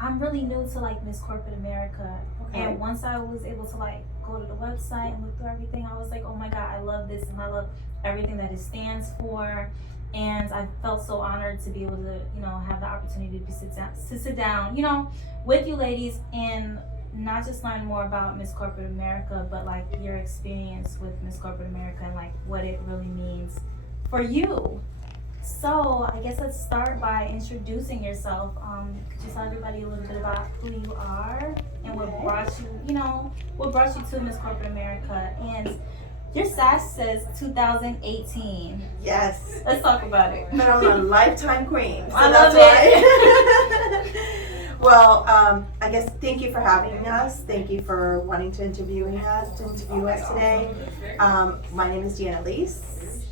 I'm really new to like Miss Corporate America, Okay. and once I was able to like go to the website and look through everything, I was like, oh my god, I love this and I love everything that it stands for, and I felt so honored to be able to, have the opportunity to sit down, with you ladies and not just learn more about Miss Corporate America, but like your experience with Miss Corporate America and like what it really means for you. So I guess let's start by introducing yourself. Could you tell everybody a little bit about who you are and what brought you, what brought you to Miss Corporate America? And your s.i.s says 2018. Yes. Let's talk about it. But I'm a lifetime queen. So I that's love it. why. Well, I guess thank you for having us. Thank you for wanting to interview us today. My name is Di-Anne Elise.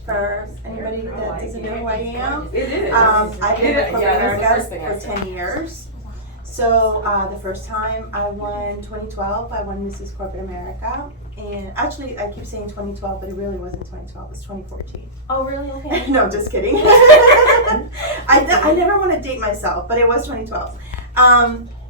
For anybody that doesn't know who I am, It is. I've been with Corporate that's the America first thing I for said. 10 years. So the first time I won 2012, I won Mrs. Corporate America. And actually, I keep saying 2012, but it really wasn't 2012, it was 2014. Oh, really? Okay. No, just kidding. I never want to date myself, but it was 2012.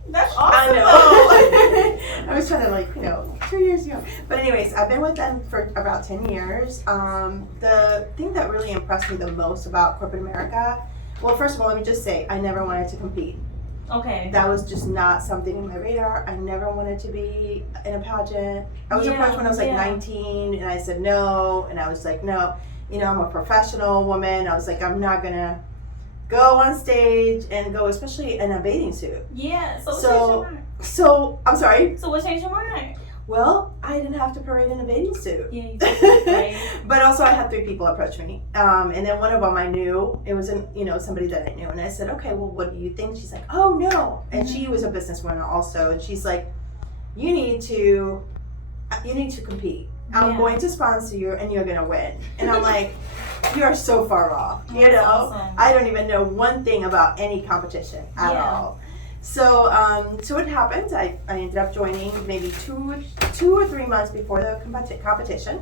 That's I awesome. know. I was trying to 2 years ago. But anyways, I've been with them for about 10 years. The thing that really impressed me the most about Corporate America, well, first of all, let me just say, I never wanted to compete. Okay. That was just not something in my radar. I never wanted to be in a pageant. I was approached when I was like 19, and I said no, and I was like, no, I'm a professional woman. I was like, I'm not gonna go on stage and go, especially in a bathing suit. Yeah. So what So- changed your mind? So, I'm sorry. So what changed your mind? Well, I didn't have to parade in a bathing suit. Yeah, you did, right? But also I had 3 people approach me. And then one of them I knew, it was somebody that I knew. And I said, okay, well, what do you think? She's like, oh, no. And she was a businesswoman also. And she's like, you need to compete. I'm Yeah. going to sponsor you and you're going to win. And I'm like, you are so far off. That's awesome. I don't even know one thing about any competition at Yeah. all. So, so what happened? I ended up joining maybe two or 3 months before the competition.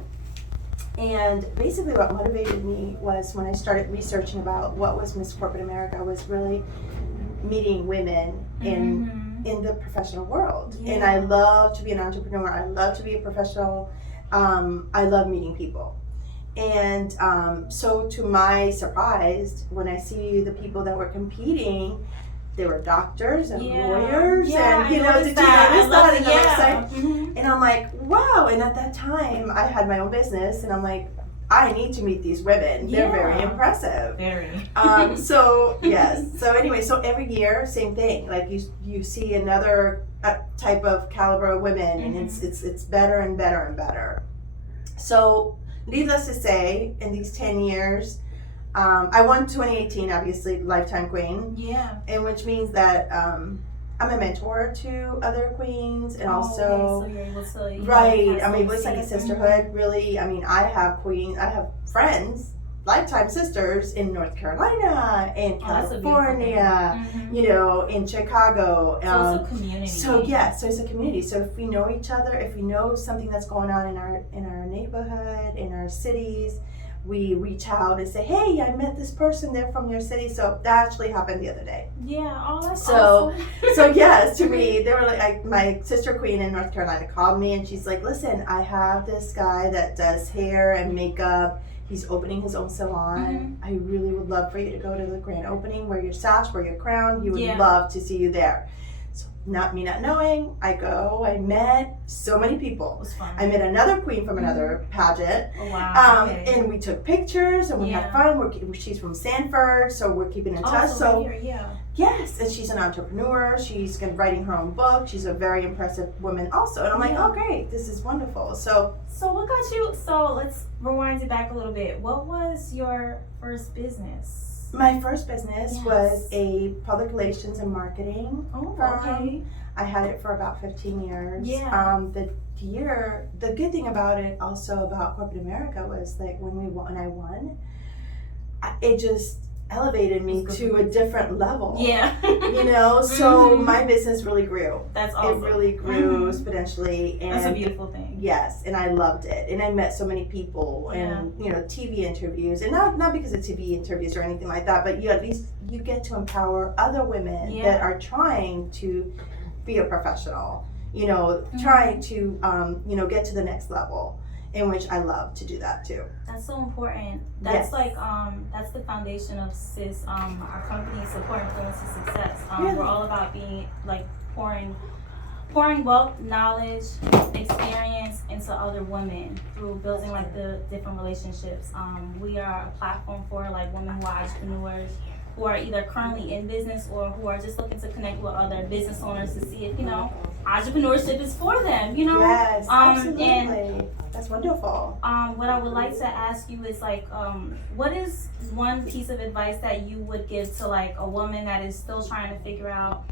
And basically what motivated me was when I started researching about what was Miss Corporate America, was really meeting women in the professional world. Yeah. And I love to be an entrepreneur. I love to be a professional. I love meeting people. And so to my surprise, when I see the people that were competing, they were doctors and lawyers, and did you notice that in the website? Mm-hmm. And I'm like, wow. And at that time, I had my own business, and I'm like, I need to meet these women. They're very Yeah. impressive. Very. So yes. So anyway, so every year, same thing. Like you see another type of caliber of women, and it's better and better and better. So needless to say, in these 10 years, I won 2018, obviously, Lifetime Queen. Yeah. And which means that I'm a mentor to other queens, and also, okay, so you're able to, right. I mean, it's like a sisterhood, really. I mean, I have friends, lifetime sisters in North Carolina, in that's a beautiful thing. California, in Chicago. So it's a community. So it's a community. So if we know each other, if we know something that's going on in our neighborhood, in our cities, we reach out and say, hey, I met this person, they're from your city. So that actually happened the other day. Yeah, oh, that's So- awesome. So yes, to me, they were like, my sister queen in North Carolina called me, and she's like, listen, I have this guy that does hair and makeup. He's opening his own salon. I really would love for you to go to the grand opening, wear your sash, wear your crown. He would love to see you there. So not knowing, I go, I met so many people. It was fun. I met another queen from another pageant. Oh, wow. Okay. And we took pictures and we had fun. She's from Sanford, so we're keeping in touch. So right here, Yes, and she's an entrepreneur. She's writing her own book. She's a very impressive woman also. And I'm like, oh, great, this is wonderful. So what got you? So let's rewind it back a little bit. What was your first business? my first business was a public relations and marketing Oh, firm. okay. I had it for about 15 years. Yeah. The good thing about it also about Corporate America was like when I won, elevated me to a different level. Yeah. You know, so my business really grew. That's awesome. It really grew exponentially. And that's a beautiful thing. yes, and I loved it. And I met so many people and, you know, TV interviews. And not because of TV interviews or anything like that, but you at least you get to empower other women that are trying to be a professional, you know, trying to, you know, get to the next level. In which I love to do that too. That's so important. That's like that's the foundation of s.i.s. Our company, Support Influence and Success. We're all about being like pouring wealth, knowledge, experience into other women through building like the different relationships. We are a platform for like women who are entrepreneurs, who are either currently in business or who are just looking to connect with other business owners to see if, you know, entrepreneurship is for them, you know? Yes, absolutely. And that's wonderful. What I would like to ask you is like, what is one piece of advice that you would give to like a woman that is still trying to figure out,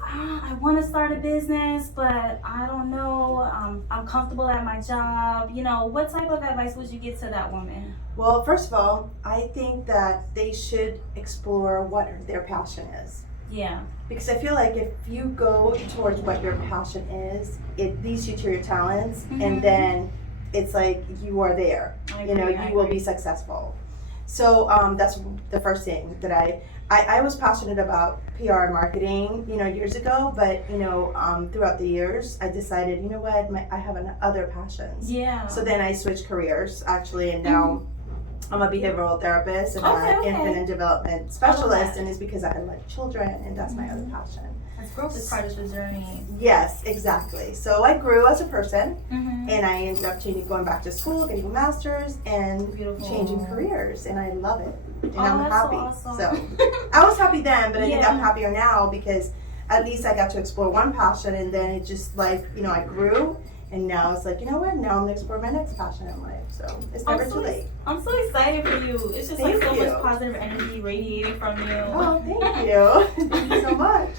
I want to start a business, but I don't know, I'm comfortable at my job. You know, what type of advice would you give to that woman? Well, first of all, I think that they should explore what their passion is. Yeah. Because I feel like if you go towards what your passion is, it leads you to your talents, and then it's like you are there. You know, you will be successful. So that's the first thing that I was passionate about PR and marketing, you know, years ago, but you know, throughout the years, I decided, you know what, I have other passions. Yeah. So then I switched careers actually, and now I'm a behavioral therapist and an infant and development specialist, and it's because I like children, and that's my other passion. That's growth is part of the journey. Yes, exactly. So I grew as a person, and I ended up going back to school, getting a master's, and changing careers, and I love it. And I'm happy. So I was happy then, but I think I'm happier now because at least I got to explore one passion, and then it just like, you know, I grew. And now it's like, you know what? Now I'm gonna explore my next passion in life. So it's never too late. I'm so excited for you. It's just like so much positive energy radiating from you. Oh, thank you. Thank you so much.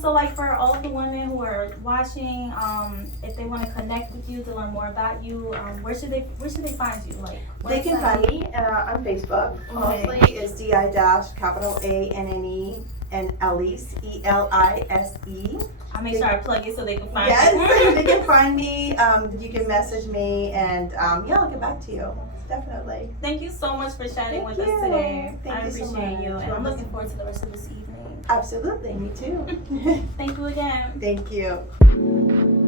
So like for all of the women who are watching, if they want to connect with you to learn more about you, where should they find you? Like they can find me on Facebook. Mostly is Di-Anne and Elise, Elise. I'll make sure I plug it so they can find you. They can find me. You can message me, and I'll get back to you. Definitely. Thank you so much for chatting with us today. I appreciate you, and I'm looking forward to the rest of this evening. Absolutely, me too. Thank you again. Thank you.